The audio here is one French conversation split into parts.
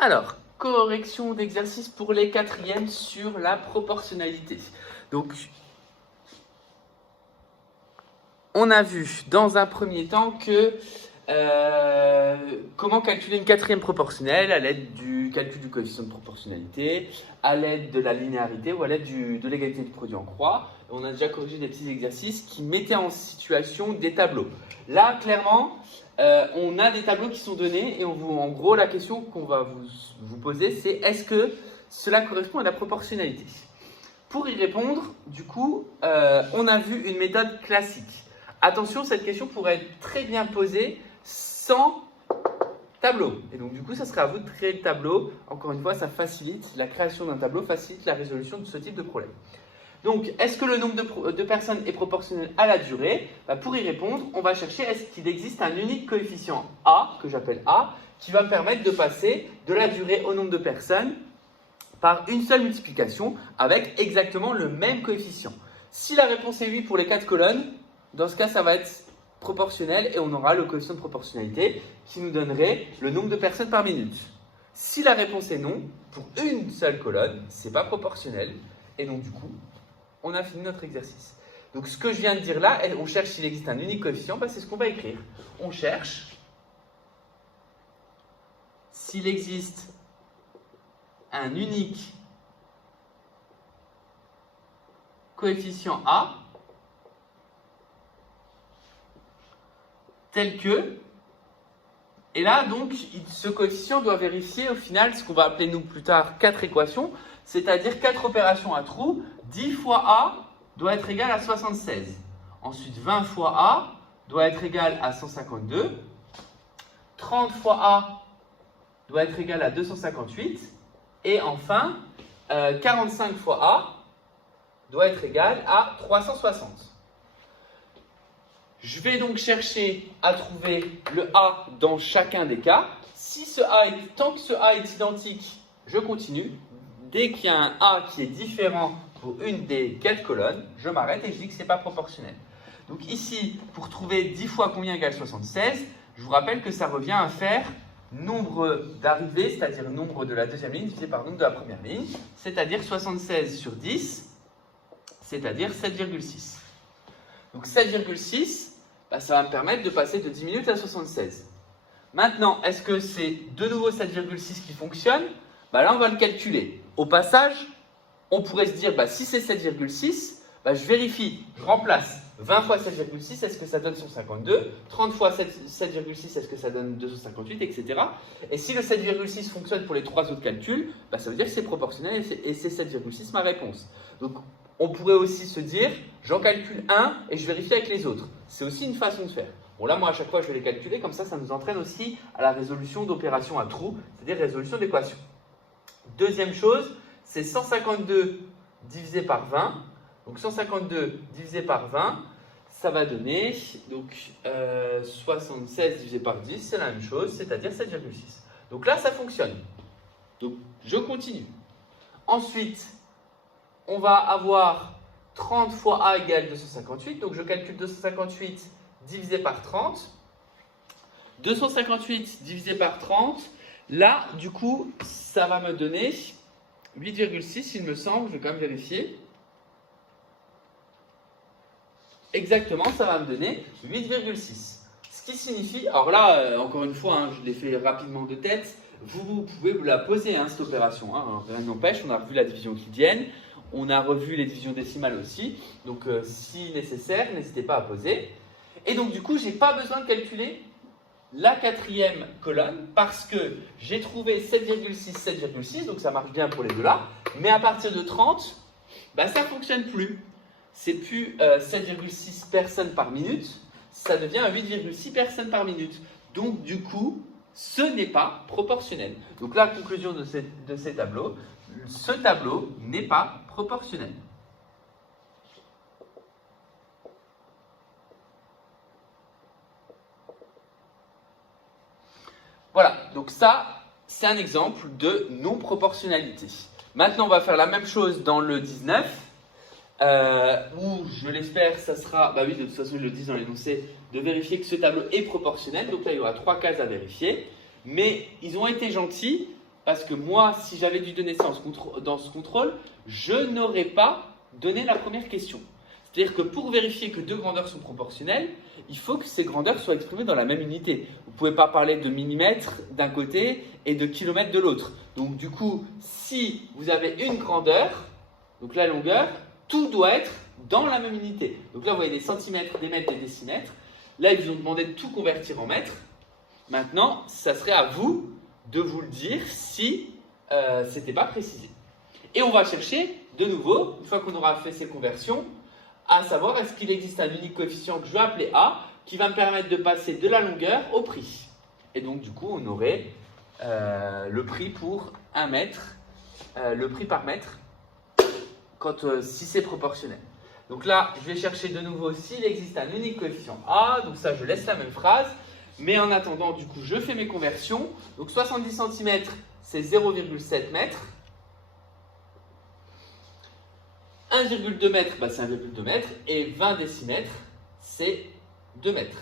Alors, correction d'exercice pour les quatrièmes sur la proportionnalité. Donc, on a vu dans un premier temps que comment calculer une quatrième proportionnelle à l'aide du calcul du coefficient de proportionnalité, à l'aide de la linéarité ou à l'aide de l'égalité du produit en croix. On a déjà corrigé des petits exercices qui mettaient en situation des tableaux. Là, clairement, on a des tableaux qui sont donnés et en gros, la question qu'on va vous poser, c'est est-ce que cela correspond à la proportionnalité? Pour y répondre, du coup, on a vu une méthode classique. Attention, cette question pourrait être très bien posée sans tableau. Et donc, du coup, ça serait à vous de créer le tableau. Encore une fois, ça facilite la création d'un tableau, facilite la résolution de ce type de problème. Donc, est-ce que le nombre de personnes est proportionnel à la durée? Pour y répondre, on va chercher est-ce qu'il existe un unique coefficient A, que j'appelle A, qui va me permettre de passer de la durée au nombre de personnes par une seule multiplication avec exactement le même coefficient. Si la réponse est oui pour les 4 colonnes, dans ce cas, ça va être proportionnel et on aura le coefficient de proportionnalité qui nous donnerait le nombre de personnes par minute. Si la réponse est non, pour une seule colonne, ce n'est pas proportionnel et donc du coup, on a fini notre exercice. Donc ce que je viens de dire là, on cherche s'il existe un unique coefficient, c'est ce qu'on va écrire. On cherche s'il existe un unique coefficient A tel que, et là donc ce coefficient doit vérifier au final ce qu'on va appeler nous plus tard 4 équations, c'est-à-dire 4 opérations à trous. 10 fois A doit être égal à 76. Ensuite 20 fois A doit être égal à 152. 30 fois A doit être égal à 258. Et enfin 45 fois A doit être égal à 360. Je vais donc chercher à trouver le A dans chacun des cas. Tant que ce A est identique, je continue. Dès qu'il y a un A qui est différent pour une des 4 colonnes, je m'arrête et je dis que ce n'est pas proportionnel. Donc ici, pour trouver 10 fois combien égale 76, je vous rappelle que ça revient à faire nombre d'arrivées, c'est-à-dire nombre de la deuxième ligne divisé par nombre de la première ligne, c'est-à-dire 76 sur 10, c'est-à-dire 7,6. Donc 7,6, ça va me permettre de passer de 10 minutes à 76. Maintenant, est-ce que c'est de nouveau 7,6 qui fonctionne? Là, on va le calculer. Au passage, on pourrait se dire, si c'est 7,6, je vérifie, je remplace 20 fois 7,6, est-ce que ça donne 152? 30 fois 7,6, est-ce que ça donne 258, etc. Et si le 7,6 fonctionne pour les 3 autres calculs, ça veut dire que c'est proportionnel et c'est 7,6 ma réponse. Donc, on pourrait aussi se dire, j'en calcule un et je vérifie avec les autres. C'est aussi une façon de faire. Bon, là, moi, à chaque fois, je vais les calculer. Comme ça nous entraîne aussi à la résolution d'opérations à trous, c'est-à-dire résolution d'équations. Deuxième chose, c'est 152 divisé par 20. Donc, 152 divisé par 20, ça va donner 76 divisé par 10, c'est la même chose, c'est-à-dire 7,6. Donc là, ça fonctionne. Donc, je continue. Ensuite, on va avoir 30 fois A égale 258. Donc, je calcule 258 divisé par 30. 258 divisé par 30. Là, du coup, ça va me donner 8,6, il me semble. Je vais quand même vérifier. Exactement, ça va me donner 8,6. Ce qui signifie, alors là, encore une fois, je l'ai fait rapidement de tête. Vous pouvez vous la poser, cette opération. Rien n'empêche, on a revu la division euclidienne. On a revu les divisions décimales aussi. Donc, si nécessaire, n'hésitez pas à poser. Et donc, du coup, je n'ai pas besoin de calculer la 4e colonne parce que j'ai trouvé 7,6, 7,6. Donc, ça marche bien pour les deux là. Mais à partir de 30, ça ne fonctionne plus. C'est plus 7,6 personnes par minute. Ça devient 8,6 personnes par minute. Donc, du coup, ce n'est pas proportionnel. Donc, la conclusion de ces tableaux, ce tableau n'est pas proportionnel. Voilà, donc ça, c'est un exemple de non-proportionnalité. Maintenant, on va faire la même chose dans le 19, où, je l'espère, ça sera, de toute façon, ils le disent dans l'énoncé, de vérifier que ce tableau est proportionnel. Donc là, il y aura 3 cases à vérifier. Mais ils ont été gentils, parce que moi, si j'avais dû donner ça dans ce contrôle, je n'aurais pas donné la première question. C'est-à-dire que pour vérifier que deux grandeurs sont proportionnelles, il faut que ces grandeurs soient exprimées dans la même unité. Vous ne pouvez pas parler de millimètres d'un côté et de kilomètres de l'autre. Donc du coup, si vous avez une grandeur, donc la longueur, tout doit être dans la même unité. Donc là, vous voyez des centimètres, des mètres, des décimètres. Là, ils vous ont demandé de tout convertir en mètres. Maintenant, ça serait à vous de vous le dire si ce n'était pas précisé. Et on va chercher de nouveau, une fois qu'on aura fait ces conversions, à savoir est-ce qu'il existe un unique coefficient que je vais appeler A qui va me permettre de passer de la longueur au prix. Et donc du coup on aurait le prix pour 1 mètre, le prix par mètre si c'est proportionnel. Donc là je vais chercher de nouveau s'il existe un unique coefficient A, donc ça je laisse la même phrase, mais en attendant du coup je fais mes conversions. Donc 70 cm c'est 0,7 mètres. 1,2 mètres, c'est 1,2 mètres, et 20 décimètres, c'est 2 mètres.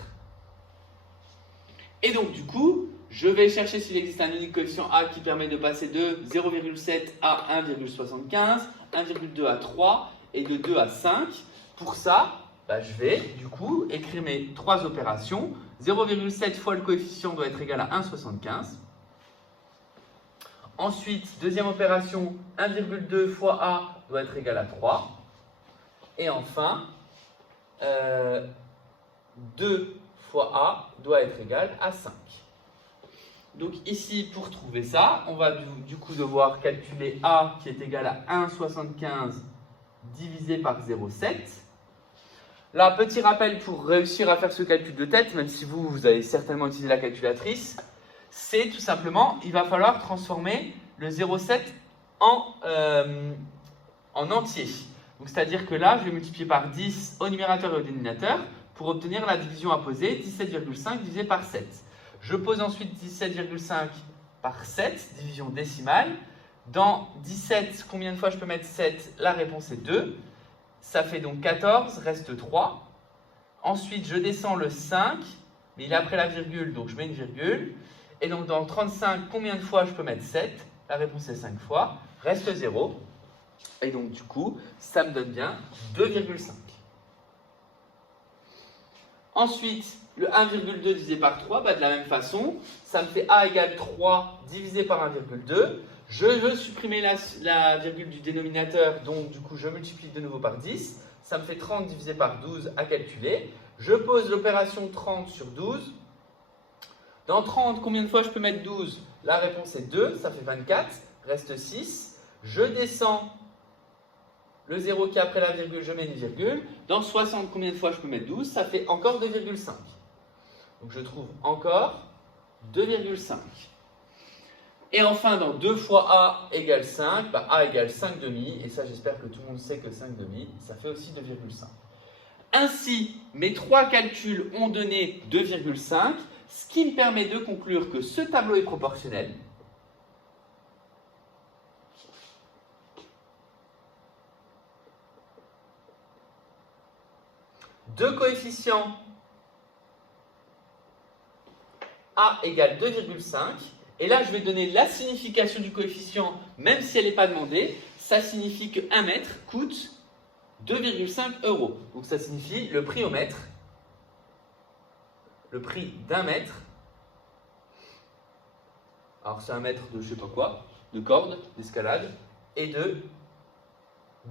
Et donc, du coup, je vais chercher s'il existe un unique coefficient A qui permet de passer de 0,7 à 1,75, 1,2 à 3 et de 2 à 5. Pour ça, je vais, du coup, écrire mes trois opérations. 0,7 fois le coefficient doit être égal à 1,75. Ensuite, deuxième opération, 1,2 fois A doit être égal à 3. Et enfin, 2 fois A doit être égal à 5. Donc ici, pour trouver ça, on va du coup devoir calculer A qui est égal à 1,75 divisé par 0,7. Là, petit rappel pour réussir à faire ce calcul de tête, même si vous allez certainement utiliser la calculatrice, c'est tout simplement, il va falloir transformer le 0,7 en entier. C'est-à-dire que là, je vais multiplier par 10 au numérateur et au dénominateur pour obtenir la division à poser, 17,5 divisé par 7. Je pose ensuite 17,5 par 7, division décimale. Dans 17, combien de fois je peux mettre 7? La réponse est 2. Ça fait donc 14, reste 3. Ensuite, je descends le 5, mais il est après la virgule, donc je mets une virgule. Et donc dans 35, combien de fois je peux mettre 7? La réponse est 5 fois, reste 0. Et donc du coup, ça me donne bien 2,5. Ensuite, le 1,2 divisé par 3, de la même façon, ça me fait A égale 3 divisé par 1,2. Je veux supprimer la virgule du dénominateur, donc du coup je multiplie de nouveau par 10. Ça me fait 30 divisé par 12 à calculer. Je pose l'opération 30 sur 12. Dans 30, combien de fois je peux mettre 12? La réponse est 2, ça fait 24, reste 6. Je descends le 0 qui est après la virgule, je mets une virgule. Dans 60, combien de fois je peux mettre 12? Ça fait encore 2,5. Donc je trouve encore 2,5. Et enfin, dans 2 fois A égale 5, A égale 5 demi. Et ça, j'espère que tout le monde sait que 5 demi, ça fait aussi 2,5. Ainsi, mes trois calculs ont donné 2,5. Ce qui me permet de conclure que ce tableau est proportionnel. Deux coefficients A égale 2,5. Et là, je vais donner la signification du coefficient, même si elle n'est pas demandée. Ça signifie que 1 mètre coûte 2,5 €. Donc ça signifie le prix au mètre. Le prix d'un mètre, alors c'est un mètre de je sais pas quoi, de corde, d'escalade, et de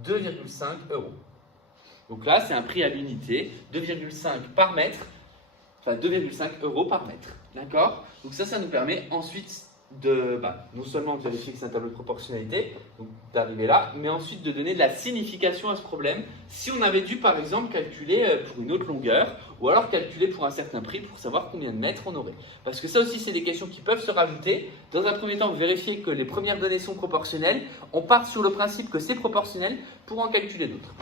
2,5 €. Donc là, c'est un prix à l'unité, 2,5 par mètre, enfin 2,5 € par mètre. D'accord? Donc ça nous permet ensuite de, non seulement de vérifier que c'est un tableau de proportionnalité, donc d'arriver là, mais ensuite de donner de la signification à ce problème, si on avait dû par exemple calculer pour une autre longueur, ou alors calculer pour un certain prix pour savoir combien de mètres on aurait. Parce que ça aussi, c'est des questions qui peuvent se rajouter. Dans un premier temps, vérifier que les premières données sont proportionnelles. On part sur le principe que c'est proportionnel pour en calculer d'autres.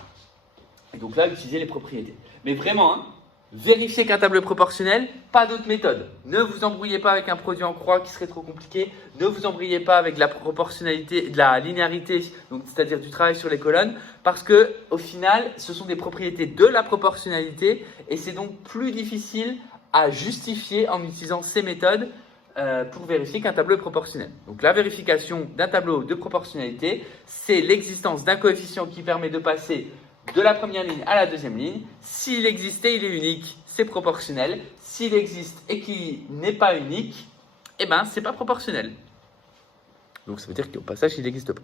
Et donc là, utiliser les propriétés. Mais vraiment, vérifiez qu'un tableau est proportionnel, pas d'autre méthode. Ne vous embrouillez pas avec un produit en croix qui serait trop compliqué. Ne vous embrouillez pas avec la proportionnalité, de la linéarité, c'est-à-dire du travail sur les colonnes, parce que au final, ce sont des propriétés de la proportionnalité et c'est donc plus difficile à justifier en utilisant ces méthodes pour vérifier qu'un tableau est proportionnel. Donc la vérification d'un tableau de proportionnalité, c'est l'existence d'un coefficient qui permet de passer de la première ligne à la deuxième ligne. S'il existe et il est unique, c'est proportionnel. S'il existe et qu'il n'est pas unique, eh ben, c'est pas proportionnel. Donc ça veut dire qu'au passage, il n'existe pas.